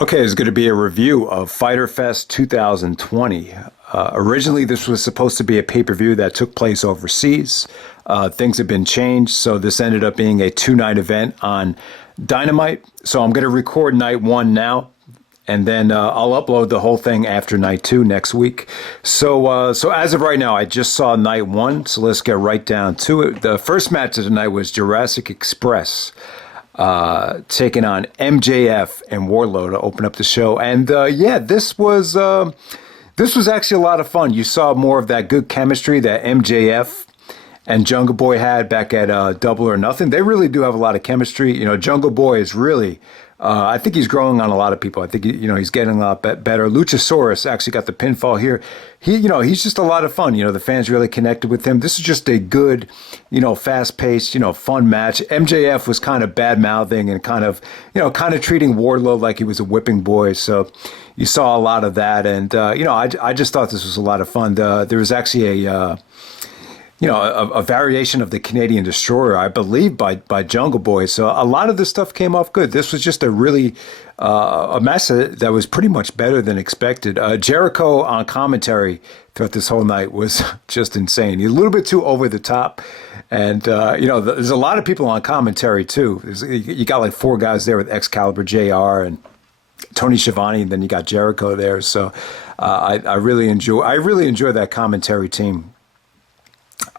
Okay, it's going to be a review of Fyter Fest 2020. Originally, this was supposed to be a pay-per-view that took place overseas. Things have been changed, so this ended up being a two-night event on Dynamite. So I'm going to record night one now, and then I'll upload the whole thing after night two next week. So as of right now, I just saw night one, so let's get right down to it. The first match of the night was Jurassic Express taking on MJF and Wardlow to open up the show. And this was actually a lot of fun. You saw more of that good chemistry that MJF and Jungle Boy had back at Double or Nothing. They really do have a lot of chemistry. You know, Jungle Boy is really, I think he's growing on a lot of people. I think, he's getting a lot better. Luchasaurus actually got the pinfall here. He's just a lot of fun. The fans really connected with him. This is just a good, fast-paced, fun match. MJF was kind of bad-mouthing and kind of treating Wardlow like he was a whipping boy. So you saw a lot of that. And, I just thought this was a lot of fun. There was actually a variation of the Canadian Destroyer, I believe, by Jungle Boy. So a lot of this stuff came off good. This was just a really a match that was pretty much better than expected. Jericho on commentary throughout this whole night was just insane. He's a little bit too over the top. And, there's a lot of people on commentary, too. You got like four guys there with Excalibur JR and Tony Schiavone, and then you got Jericho there. So I really enjoy that commentary team.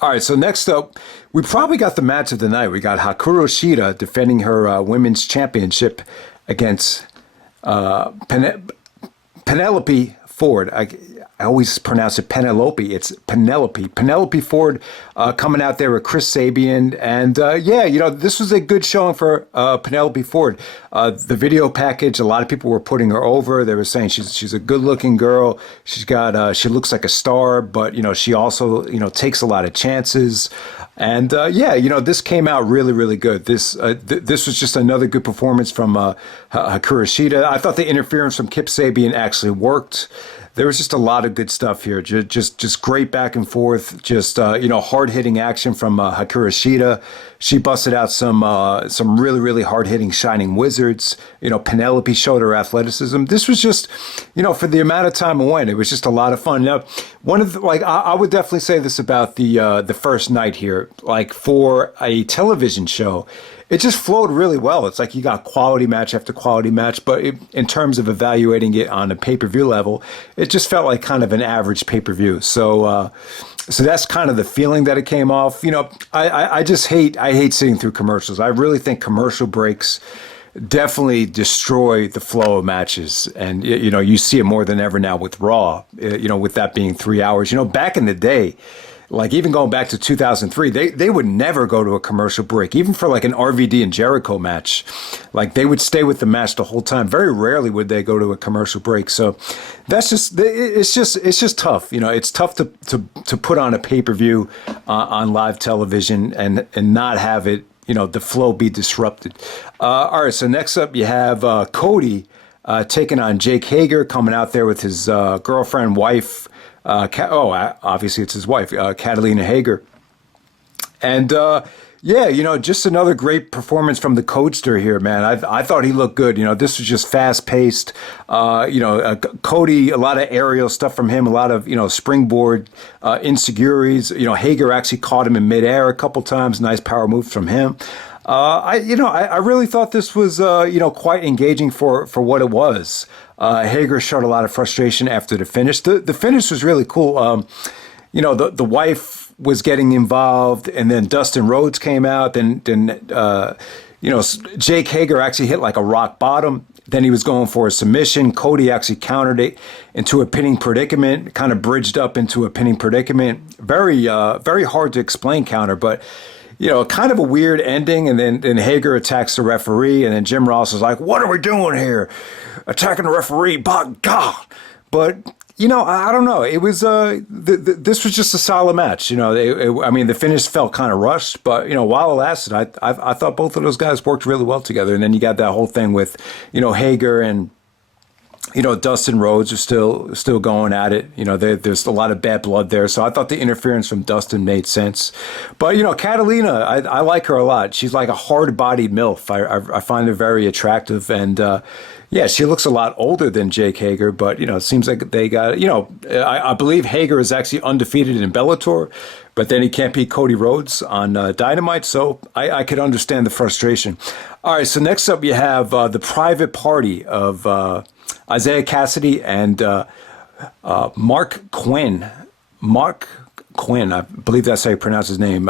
All right, so next up, we probably got the match of the night. We got Hikaru Shida defending her women's championship against Penelope Ford. I always pronounce it Penelope. It's Penelope. Penelope Ford coming out there with Chris Sabian. And this was a good showing for Penelope Ford. The video package, a lot of people were putting her over. They were saying she's a good looking girl. She looks like a star, but, she also, takes a lot of chances. And this came out really, really good. This was just another good performance from Hikaru Shida. I thought the interference from Kip Sabian actually worked. There was just a lot of good stuff here. Just great back and forth. Just hard hitting action from Hikaru Shida. She busted out some really, really hard hitting Shining Wizards. Penelope showed her athleticism. This was just for the amount of time it went, it was just a lot of fun. Now, I would definitely say this about the first night here. Like for a television show, it just flowed really well. It's like you got quality match after quality match, but in terms of evaluating it on a pay-per-view level, it just felt like kind of an average pay-per-view. So that's kind of the feeling that it came off. I hate sitting through commercials. I really think commercial breaks definitely destroy the flow of matches. And, you see it more than ever now with Raw, with that being 3 hours. Back in the day, like even going back to 2003, they would never go to a commercial break, even for like an RVD and Jericho match. Like they would stay with the match the whole time. Very rarely would they go to a commercial break. So it's just tough. It's tough to put on a pay-per-view on live television and not have it, the flow be disrupted. All right. So next up you have Cody taking on Jake Hager, coming out there with his girlfriend, wife, obviously it's his wife, Catalina Hager. And, just another great performance from the Codester here, man. I thought he looked good. This was just fast-paced. Cody, a lot of aerial stuff from him, a lot of, springboard insecurities. Hager actually caught him in midair a couple times. Nice power moves from him. I really thought this was, quite engaging for what it was. Hager showed a lot of frustration after the finish. The finish was really cool. The wife was getting involved, and then Dustin Rhodes came out. Then Jake Hager actually hit like a rock bottom. Then he was going for a submission. Cody actually countered it into a pinning predicament, kind of bridged up into a pinning predicament. Very, very hard to explain counter, but kind of a weird ending. And then Hager attacks the referee, and then Jim Ross is like, "What are we doing here? Attacking the referee, by God!" But I don't know. It was this was just a solid match. The finish felt kind of rushed, but while it lasted, I thought both of those guys worked really well together. And then you got that whole thing with Hager and Dustin Rhodes are still going at it. There's a lot of bad blood there. So I thought the interference from Dustin made sense. But, Catalina, I like her a lot. She's like a hard-bodied MILF. I find her very attractive. And, she looks a lot older than Jake Hager. But, it seems like they got, I believe Hager is actually undefeated in Bellator. But then he can't beat Cody Rhodes on Dynamite. So I could understand the frustration. All right, so next up you have the private party of Isaiah Cassidy and Mark Quinn. Mark Quinn, I believe that's how you pronounce his name,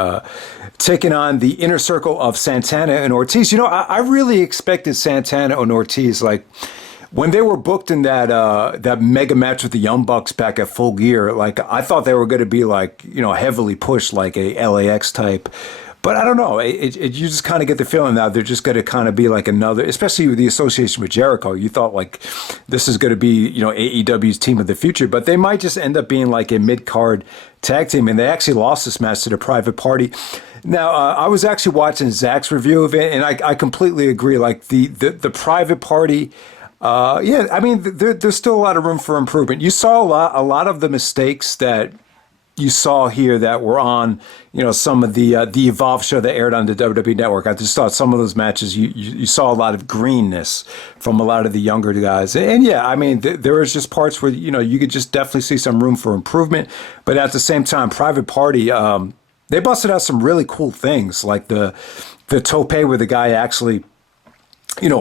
taking on the inner circle of Santana and Ortiz. I really expected Santana and Ortiz, like, when they were booked in that mega match with the Young Bucks back at Full Gear, like, I thought they were going to be, like, heavily pushed like a LAX type. But I don't know. You just kind of get the feeling that they're just going to kind of be like another, especially with the association with Jericho. You thought like this is going to be, AEW's team of the future, but they might just end up being like a mid-card tag team. And they actually lost this match to the private party. Now, I was actually watching Zach's review of it, and I completely agree. Like the private party, there's still a lot of room for improvement. You saw a lot of the mistakes that you saw here that were on, some of the Evolve show that aired on the WWE Network. I just thought some of those matches, you saw a lot of greenness from a lot of the younger guys. And there was just parts where, you could just definitely see some room for improvement. But at the same time, Private Party, they busted out some really cool things, like the tope where the guy actually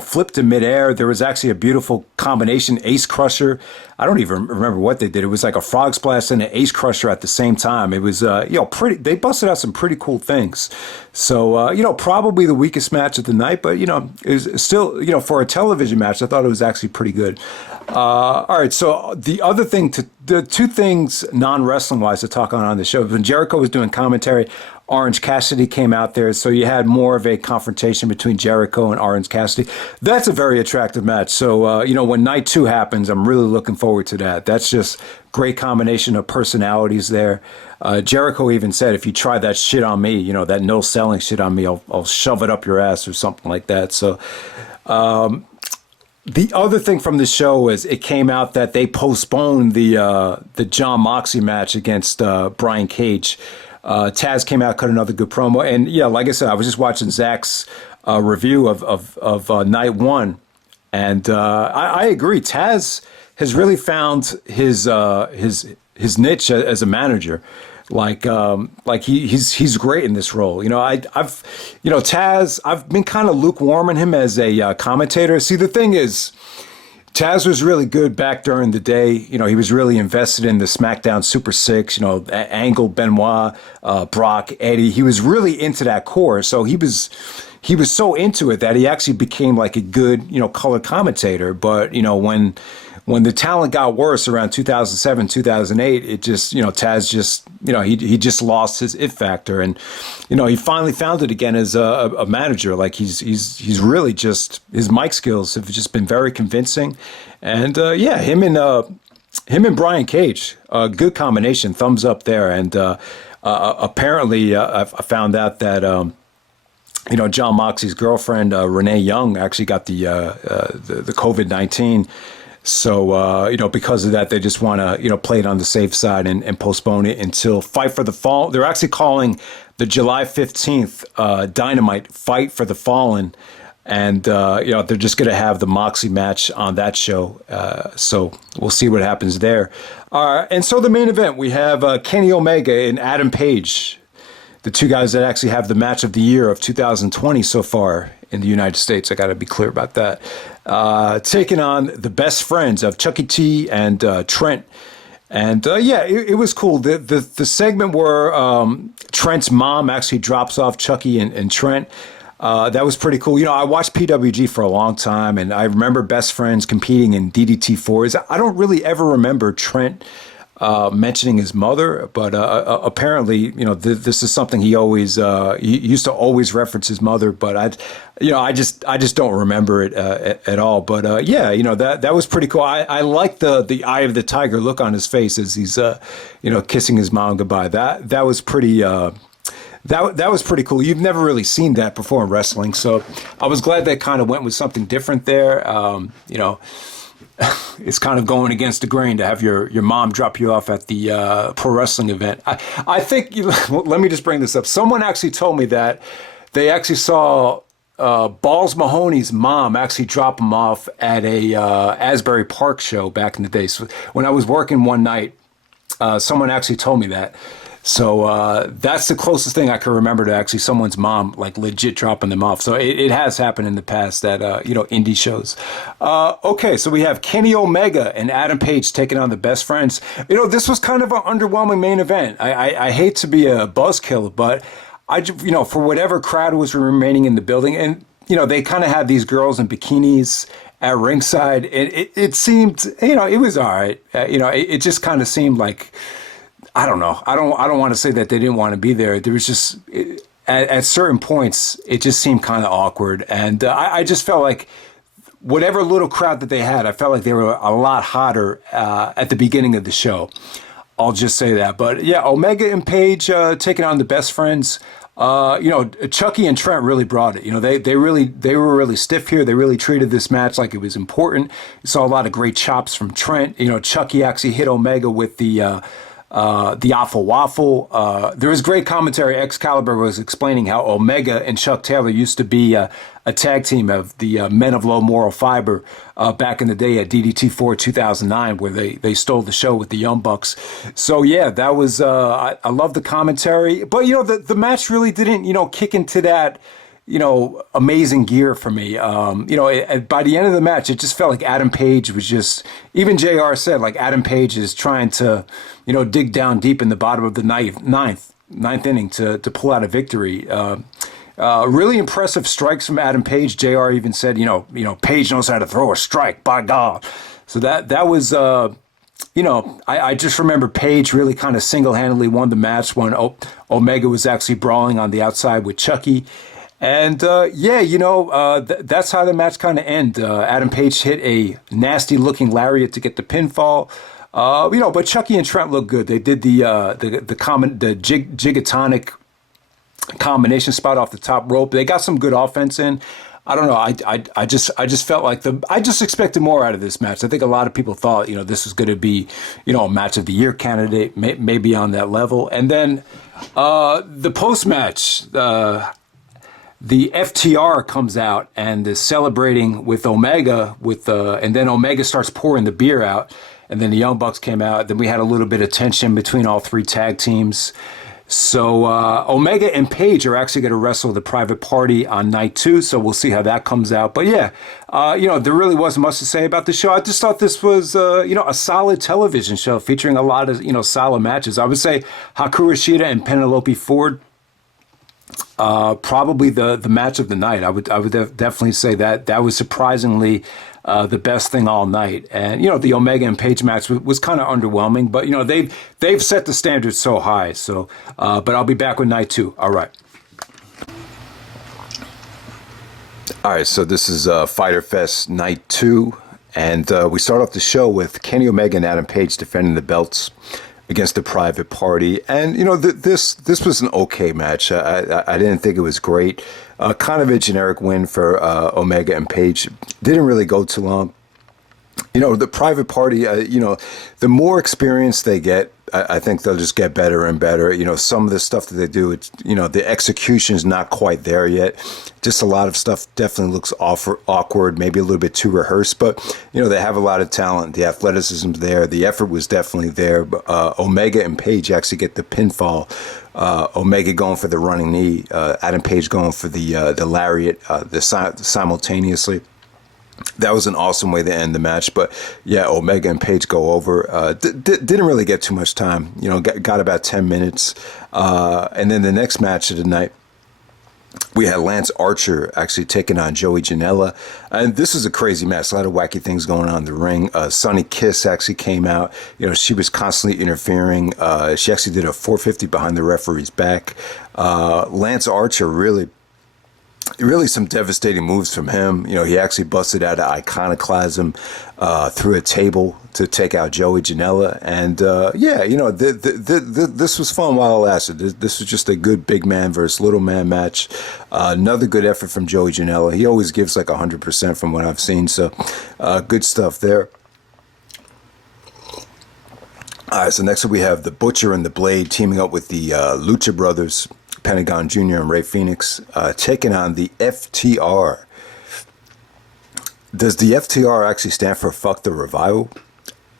flipped in midair. There was actually a beautiful combination ace crusher. I don't even remember what they did. It was like a frog splash and an ace crusher at the same time. It was, pretty. They busted out some pretty cool things. So, probably the weakest match of the night, but it was still, for a television match, I thought it was actually pretty good. All right. So the two things non-wrestling wise to talk on the show, when Jericho was doing commentary, Orange Cassidy came out there, so you had more of a confrontation between Jericho and Orange Cassidy. That's a very attractive match. So, when night 2 happens, I'm really looking forward to that. That's just great combination of personalities there. Jericho even said, if you try that shit on me, that no selling shit on me, I'll shove it up your ass or something like that. So, the other thing from the show is it came out that they postponed the John Moxley match against Brian Cage. Taz came out, cut another good promo. And like I said, I was just watching Zach's review of night 1. And I agree. Taz has really found his niche as a manager. He's great in this role. Taz, I've been kind of lukewarm on him as a commentator. See, the thing is, Taz was really good back during the day. He was really invested in the SmackDown Super Six, Angle, Benoit, Brock, Eddie. He was really into that core. So he was so into it that he actually became like a good, color commentator. But, when the talent got worse around 2007, 2008, it just, Taz just, he just lost his it factor. And, he finally found it again as a manager. Like he's really just, his mic skills have just been very convincing. And him and Brian Cage, good combination, thumbs up there. And apparently I found out that, John Moxley's girlfriend, Renee Young, actually got the COVID-19. So, because of that, they just want to, play it on the safe side and postpone it until Fight for the Fallen. They're actually calling the July 15th Dynamite Fight for the Fallen. And, they're just going to have the Moxley match on that show. So we'll see what happens there. And so the main event, we have Kenny Omega and Adam Page, the two guys that actually have the match of the year of 2020 so far in the United States. I got to be clear about that. Taking on the best friends of Chucky T and Trent. And it was cool. The segment where Trent's mom actually drops off Chucky and Trent, that was pretty cool. I watched PWG for a long time, and I remember Best Friends competing in DDT4s. I don't really ever remember Trent mentioning his mother, but apparently, this is something he always he used to always reference his mother, but I just don't remember it at all. But that was pretty cool. I like the eye of the tiger look on his face as he's kissing his mom goodbye. That was pretty. That was pretty cool. You've never really seen that before in wrestling, so I was glad they kind of went with something different there. it's kind of going against the grain to have your mom drop you off at the pro wrestling event. I think, let me just bring this up. Someone actually told me that they actually saw Balls Mahoney's mom actually drop him off at a Asbury Park show back in the day. So when I was working one night, someone actually told me that. So that's the closest thing I can remember to actually someone's mom, like legit dropping them off. So it has happened in the past at, indie shows. Okay, so we have Kenny Omega and Adam Page taking on the Best Friends. This was kind of an underwhelming main event. I hate to be a buzzkill, but for whatever crowd was remaining in the building, and, they kind of had these girls in bikinis at ringside, and it seemed, it was all right. It just kind of seemed like, I don't know. I don't want to say that they didn't want to be there. There was just at certain points, it just seemed kind of awkward, and I just felt like whatever little crowd that they had, I felt like they were a lot hotter at the beginning of the show. I'll just say that. But yeah, Omega and Paige taking on the Best Friends. Chucky and Trent really brought it. They were really stiff here. They really treated this match like it was important. You saw a lot of great chops from Trent. Chucky actually hit Omega with the Awful Waffle. There was great commentary. Excalibur was explaining how Omega and Chuck Taylor used to be a tag team of the Men of Low Moral Fiber back in the day at DDT4 2009, where they stole the show with the Young Bucks. So yeah, that was I love the commentary, but the match really didn't kick into that amazing gear for me. By the end of the match, it just felt like Adam Page was just, even JR said, like Adam Page is trying to, dig down deep in the bottom of the ninth inning to pull out a victory. Really impressive strikes from Adam Page. JR even said, Page knows how to throw a strike, by God. So that was, I just remember Paige really kind of single-handedly won the match when Omega was actually brawling on the outside with Chucky. And that's how the match kind of ended. Adam Page hit a nasty-looking lariat to get the pinfall. But Chucky and Trent looked good. They did the gigatonic combination spot off the top rope. They got some good offense in. I don't know. I just felt like I just expected more out of this match. I think a lot of people thought this was going to be a match of the year candidate, maybe on that level. And then the post match. The FTR comes out and is celebrating with Omega and then Omega starts pouring the beer out, and then the Young Bucks came out. Then we had a little bit of tension between all three tag teams. So Omega and Paige are actually going to wrestle the Private Party on night 2. So we'll see how that comes out. But yeah, there really wasn't much to say about the show. I just thought this was, a solid television show featuring a lot of, solid matches. I would say Hikaru Shida and Penelope Ford. Probably the match of the night. I would definitely say that was surprisingly the best thing all night. And the Omega and Page match was kind of underwhelming, but they've set the standards so high. So, but I'll be back with night 2. All right. All right. So this is Fyter Fest night 2, and we start off the show with Kenny Omega and Adam Page defending the belts against the Private Party. And, this was an okay match. I didn't think it was great. Kind of a generic win for Omega and Page. Didn't really go too long. The Private Party, the more experience they get, I think they'll just get better and better. Some of the stuff that they do, it's, the execution is not quite there yet. Just a lot of stuff definitely looks awkward, maybe a little bit too rehearsed, but, they have a lot of talent. The athleticism's there. The effort was definitely there. But, Omega and Page actually get the pinfall. Omega going for the running knee. Adam Page going for the lariat, simultaneously. That was an awesome way to end the match. But yeah, Omega and Page go over. Didn't really get too much time. Got about 10 minutes. And then the next match of the night, we had Lance Archer actually taking on Joey Janela. And this is a crazy match. A lot of wacky things going on in the ring. Sonny Kiss actually came out. She was constantly interfering. She actually did a 450 behind the referee's back. Lance Archer really some devastating moves from him. He actually busted out of Iconoclasm through a table to take out Joey Janela. And, this was fun while it lasted. This was just a good big man versus little man match. Another good effort from Joey Janela. He always gives like 100% from what I've seen. So good stuff there. All right, so next up we have the Butcher and the Blade teaming up with the Lucha Brothers, Pentagon Jr. and Ray Phoenix, taking on the FTR. Does the FTR actually stand for Fuck the Revival?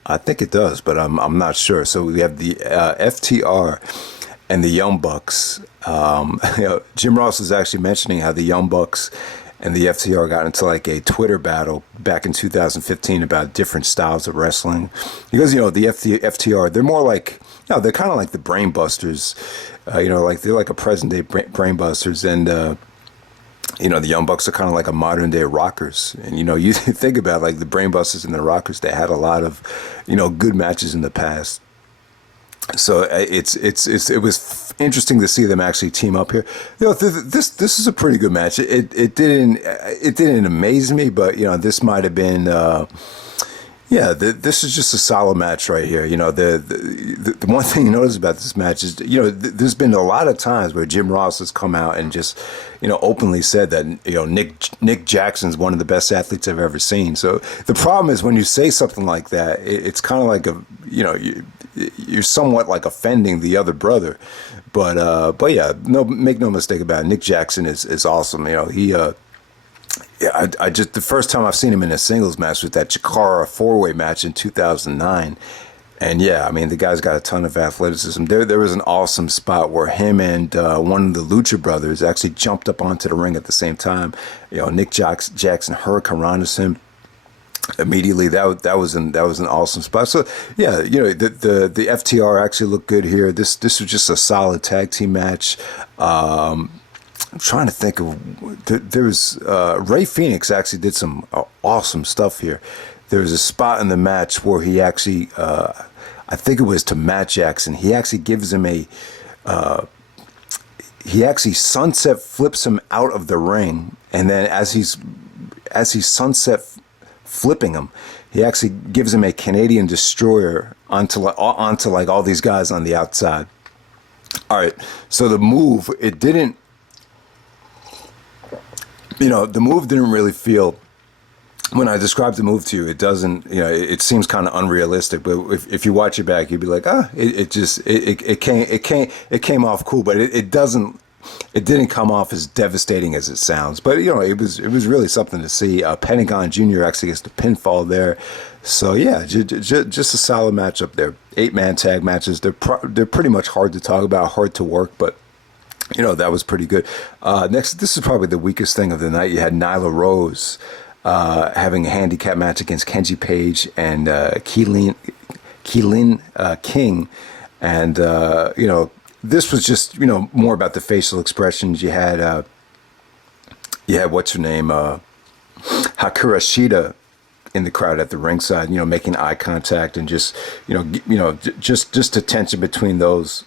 I think it does, but I'm not sure. So we have the FTR and the Young Bucks. Jim Ross was actually mentioning how the Young Bucks and the FTR got into like a Twitter battle back in 2015 about different styles of wrestling. Because, the FTR, they're more like, they're kind of like the Brain Busters. Like they're like a present day Brain Busters. And, the Young Bucks are kind of like a modern day Rockers. And, you think about like the Brain Busters and the Rockers, they had a lot of, good matches in the past. So it was interesting to see them actually team up here. This is a pretty good match. It didn't amaze me, but this might have been this is just a solid match right here. The one thing you notice about this match is there's been a lot of times where Jim Ross has come out and just openly said that Nick Jackson's one of the best athletes I've ever seen. So the problem is when you say something like that, it's kind of like you're somewhat like offending the other brother. But make no mistake about it. Nick Jackson is awesome. I just the first time I've seen him in a singles match was that Chikara 4-way match in 2009. And the guy's got a ton of athleticism. There was an awesome spot where him and one of the Lucha Brothers actually jumped up onto the ring at the same time. Nick Jackson hurricanrana's him immediately. That was an awesome spot. So the FTR actually looked good here. This was just a solid tag team match. I'm trying to think of there's Ray Phoenix actually did some awesome stuff here. There was a spot in the match where he actually I think it was to Matt Jackson. He actually gives him he actually sunset flips him out of the ring, and then as he's sunset flipping him, he actually gives him a Canadian destroyer onto like all these guys on the outside. All right, so the move, it didn't, the move didn't really feel, when I describe the move to you, it doesn't, it seems kind of unrealistic, but if you watch it back, you'd be like, it came off cool, but it didn't come off as devastating as it sounds. But it was really something to see. Pentagon Jr. actually gets the pinfall there. So just a solid matchup there. 8-man tag matches. They're pretty much hard to talk about, hard to work, but that was pretty good. Next, this is probably the weakest thing of the night. You had Nyla Rose having a handicap match against Kenzie Paige and KiLynn King, and this was just more about the facial expressions. You had what's her name, Hikaru Shida in the crowd at the ringside, making eye contact and just just the tension between those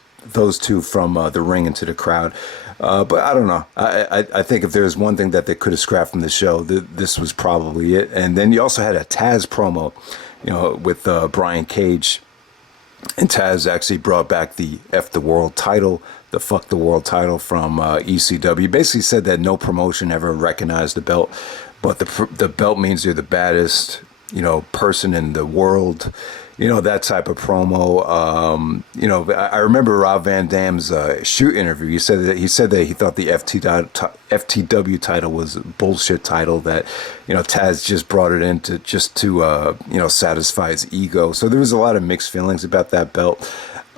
two from the ring into the crowd. But I don't know. I think if there's one thing that they could have scrapped from the show, this was probably it. And then you also had a Taz promo, with Brian Cage. And Taz actually brought back the F the World title, the Fuck the World title from ECW. Basically said that no promotion ever recognized the belt, but the belt means you're the baddest, person in the world. That type of promo. I remember Rob Van Dam's shoot interview. He said that he thought the FTW title was a bullshit title, that Taz just brought it in to satisfy his ego. So there was a lot of mixed feelings about that belt.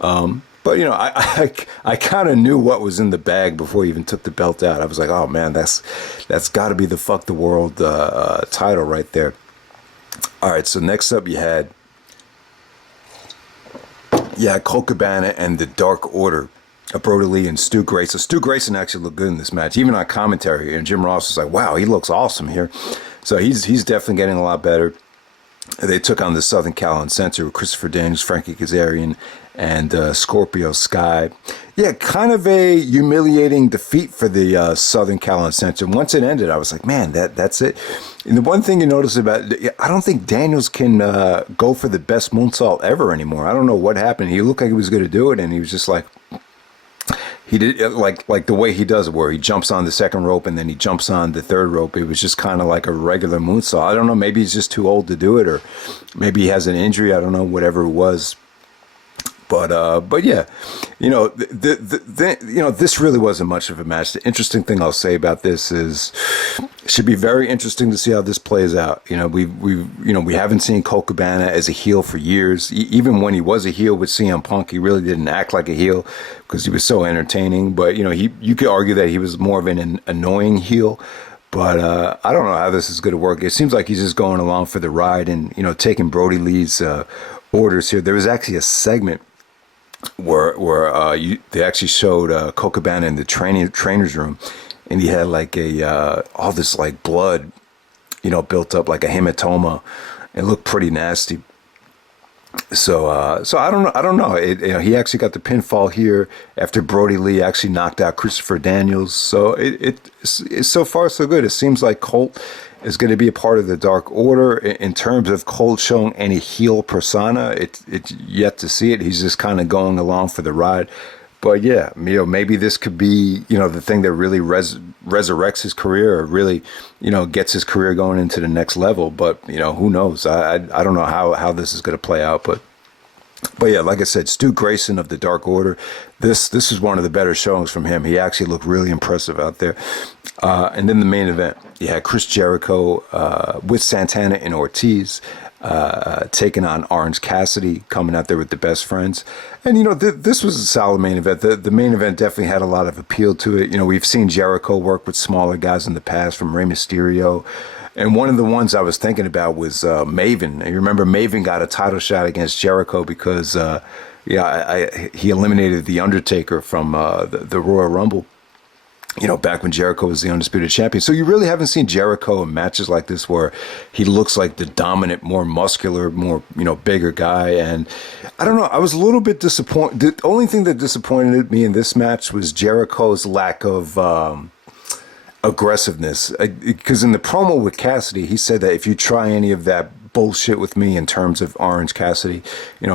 But I kind of knew what was in the bag before he even took the belt out. I was like, oh man, that's got to be the Fuck the World title right there. All right, so next up you had Colt Cabana and the Dark Order, Brody Lee and Stu Grayson. Stu Grayson actually looked good in this match, even on commentary. And Jim Ross was like, wow, he looks awesome here. So he's definitely getting a lot better. They took on the Southern Cal Uncensored with Christopher Daniels, Frankie Kazarian, and Scorpio Sky. Yeah, kind of a humiliating defeat for the Southern Cal Uncensored. Once it ended, I was like, man, that's it. And the one thing you notice about it, I don't think Daniels can go for the best moonsault ever anymore. I don't know what happened. He looked like he was going to do it, and he was just like, he did like the way he does it, where he jumps on the second rope and then he jumps on the third rope. It was just kind of like a regular moonsault. I don't know. Maybe he's just too old to do it, or maybe he has an injury. I don't know. Whatever it was. But yeah, this really wasn't much of a match. The interesting thing I'll say about this is, it should be very interesting to see how this plays out. We haven't seen Colt Cabana as a heel for years. Even when he was a heel with CM Punk, he really didn't act like a heel because he was so entertaining. But you could argue that he was more of an annoying heel. But I don't know how this is going to work. It seems like he's just going along for the ride and taking Brody Lee's orders here. There was actually a segment where they actually showed Colt Cabana in the trainer's room, and he had like all this like blood, built up like a hematoma. It looked pretty nasty. So I don't know. He actually got the pinfall here after Brody Lee actually knocked out Christopher Daniels. So it's so far so good. It seems like Colt is going to be a part of the Dark Order. In terms of Colt showing any heel persona, it's yet to see it. He's just kind of going along for the ride. But yeah, maybe this could be, the thing that really resurrects his career, or really, gets his career going into the next level. But, who knows? I don't know how this is going to play out. But yeah, like I said, Stu Grayson of the Dark Order, this is one of the better showings from him. He actually looked really impressive out there. And then the main event, you had Chris Jericho with Santana and Ortiz taking on Orange Cassidy, coming out there with the Best Friends. And, this was a solid main event. The main event definitely had a lot of appeal to it. We've seen Jericho work with smaller guys in the past, from Rey Mysterio. And one of the ones I was thinking about was Maven. You remember Maven got a title shot against Jericho because he eliminated The Undertaker from the Royal Rumble, back when Jericho was the undisputed champion. So you really haven't seen Jericho in matches like this where he looks like the dominant, more muscular, more, bigger guy. And I don't know, I was a little bit disappointed. The only thing that disappointed me in this match was Jericho's lack of aggressiveness. Because in the promo with Cassidy, he said that if you try any of that bullshit with me in terms of Orange Cassidy,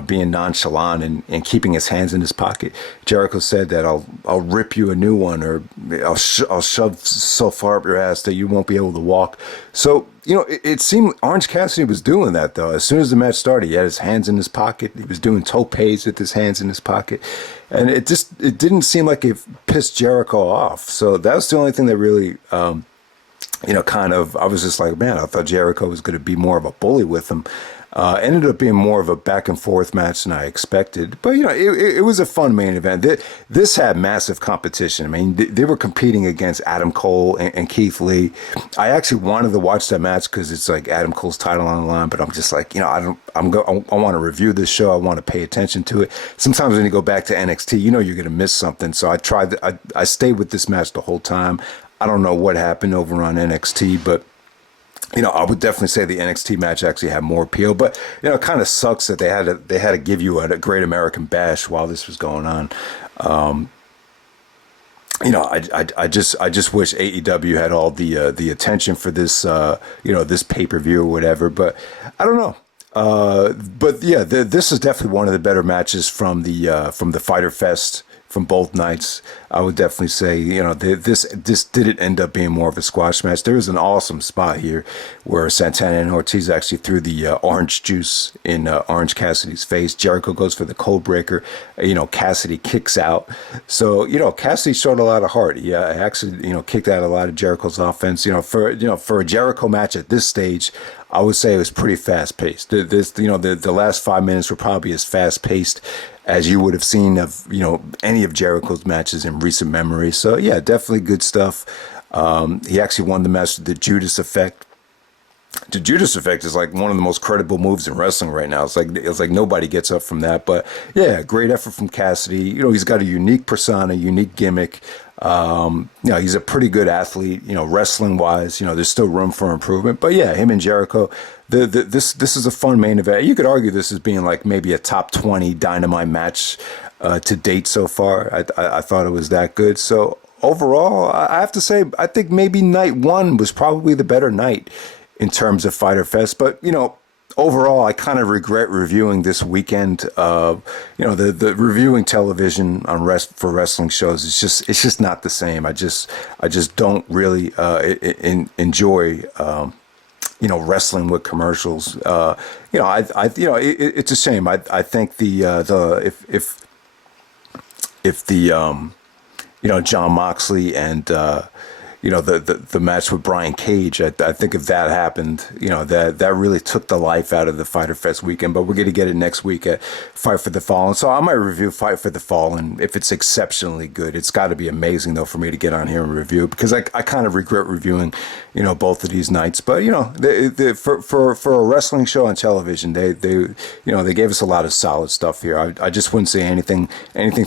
being nonchalant and keeping his hands in his pocket, Jericho said that I'll rip you a new one, or I'll shove so far up your ass that you won't be able to walk. So, it seemed Orange Cassidy was doing that, though. As soon as the match started, he had his hands in his pocket. He was doing topes with his hands in his pocket. And it didn't seem like it pissed Jericho off. So that was the only thing that really, I was just like, man, I thought Jericho was going to be more of a bully with him. Ended up being more of a back and forth match than I expected. But, it was a fun main event. This had massive competition. I mean, they were competing against Adam Cole and Keith Lee. I actually wanted to watch that match because it's like Adam Cole's title on the line, but I'm just like, I want to review this show. I want to pay attention to it. Sometimes when you go back to NXT, you're going to miss something. So I stayed with this match the whole time. I don't know what happened over on NXT, but I would definitely say the NXT match actually had more appeal. But it kind of sucks that they had to give you a Great American Bash while this was going on. I just wish AEW had all the attention for this this pay-per-view or whatever. But I don't know. But yeah, this is definitely one of the better matches from the Fyter Fest. From both nights, I would definitely say, this didn't end up being more of a squash match. There was an awesome spot here where Santana and Ortiz actually threw the orange juice in Orange Cassidy's face. Jericho goes for the code breaker. Cassidy kicks out. So, Cassidy showed a lot of heart. He actually, kicked out a lot of Jericho's offense. For a Jericho match at this stage, I would say it was pretty fast paced. The last 5 minutes were probably as fast paced as you would have seen of, any of Jericho's matches in recent memory. So yeah, definitely good stuff. He actually won the match with the Judas Effect. The Judas Effect is like one of the most credible moves in wrestling right now. It's like nobody gets up from that. But yeah, great effort from Cassidy. He's got a unique persona, unique gimmick. He's a pretty good athlete, wrestling wise, there's still room for improvement, but yeah, him and Jericho, this is a fun main event. You could argue this as being like maybe a top 20 Dynamite match, to date so far. I thought it was that good. So overall, I have to say, I think maybe night one was probably the better night in terms of Fyter Fest, but overall, I kind of regret reviewing this weekend. The reviewing television on for wrestling shows. It's just not the same. I just don't really enjoy wrestling with commercials. It's a shame. I think if the John Moxley and the match with Brian Cage, I think if that happened, that really took the life out of the Fyter Fest weekend. But we're going to get it next week at Fight for the Fallen. So I might review Fight for the Fallen. If it's exceptionally good, it's got to be amazing though for me to get on here and review, because I kind of regret reviewing both of these nights. But for a wrestling show on television, they gave us a lot of solid stuff here. I just wouldn't say anything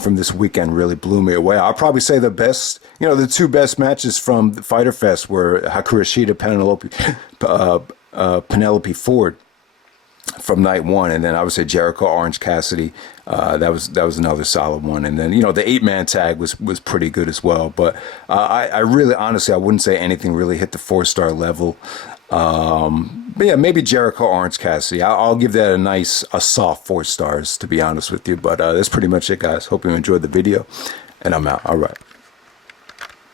from this weekend really blew me away. I'll probably say the best, the two best matches from Fyter Fest were Hikaru, Shida, Penelope Ford from night one, and then I would say Jericho, Orange Cassidy. That was another solid one, and then the 8-man tag was pretty good as well. But I really, honestly, I wouldn't say anything really hit the 4-star level. But yeah, maybe Jericho, Orange Cassidy. I'll give that a soft 4 stars, to be honest with you. But that's pretty much it, guys. Hope you enjoyed the video, and I'm out. All right.